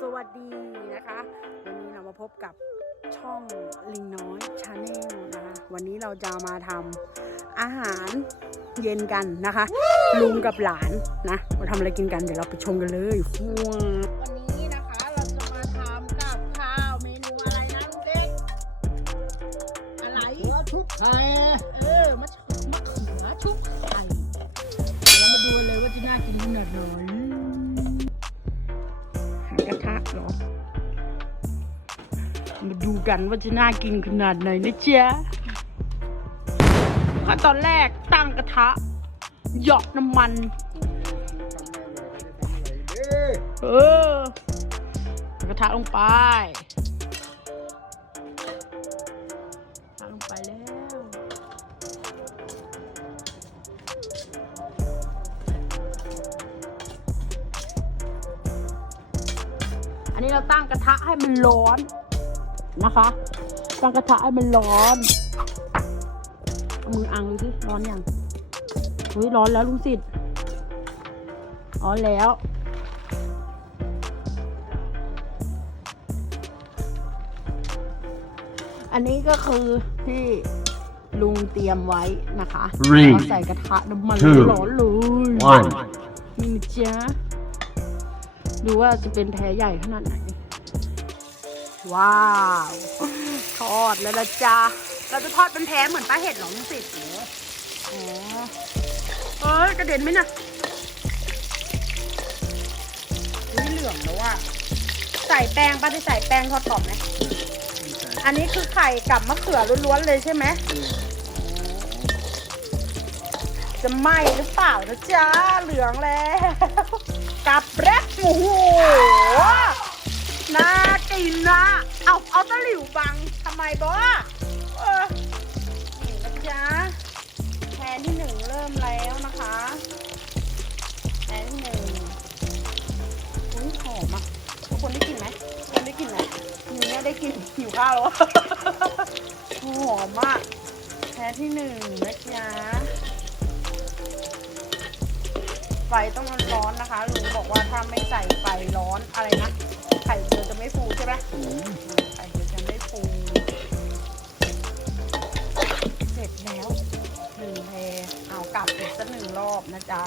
สวัสดีนะคะ วันนี้เรามาพบกับช่องลิงน้อยชาแนลนะคะ วันนี้เราจะมาทำอาหารเย็นกันนะคะ ลุงกับหลานนะมาทำอะไรกินกันเดี๋ยวเราไปชมกันเลยฟูวันนี้นะคะเราจะมาทำกับข้าวเมนูอะไรนะลูกเด็กอะไรแล้วชุบไข่เออมะเขือมะเขือชุบไข่เดี๋ยวมาดูเลยว่าจะน่ากินขนาดไหนหา กระทะเหรอ มาดูกันว่าจะน่ากินขนาดไหนนะเจ๊ะขั้นตอนแรกตั้งกระทะ หยอกน้ำมัน เออกระทะลงไป อันนี้เราตั้งกระทะให้มันร้อนนะคะ ตั้งกระทะให้มันร้อนเอามืออังดูสิร้อนยังเฮ้ยร้อนแล้วลุงสิทธิ์ร้อนแล้วอันนี้ก็คือที่ลุงเตรียมไว้นะคะ Three เราใส่กระทะน้ำมัน two ร้อนเลย One. นี่นะจ๊ะ ดูว่าจะเป็นแพ้ใหญ่ขนาดไหน ว้าว ทอดแล้วนะจ๊ะเราจะทอดเป็นแพ้เหมือนป้าเห็ดหรอลุงสิทธิ์อ๋อเอ้ยกระเด็นไหมน่ะอุ้ยเหลืองแล้วว่ะใส่แป้งป้าได้ใส่แป้งทอดกรอบไหมอันนี้คือไข่กับมะเขือล้วนๆเลยใช่ไหมจะไหมหรือเปล่านะจ๊ะเหลืองแล้วกับแร กหมูน่ากินนะ เอาเอาตะหลิวบังทำไมบอเออนี่นะจ๊ะแทนที่หนึ่งเริ่มแล้วนะคะแทนที่หนึ่งอุ้ยหอมอะทุกคนได้กลิ่นไหมทุกคนได้กลิ่นไหมหนูเนี่ยได้กลิ่นหิวข้าวแล้วอหอมมากแทนที่หนึ่งนะจ๊ะ ไฟต้องร้อนๆนะคะลุงบอกว่าถ้าไม่ใส่ไฟร้อนอะไรนะ ไข่เจียวจะไม่ฟูใช่ไหมไข่เจียวจะไม่ฟู เสร็จแล้วหนึ่งแพรเอากลับอีกสักหนึ่งรอบนะจ๊ะ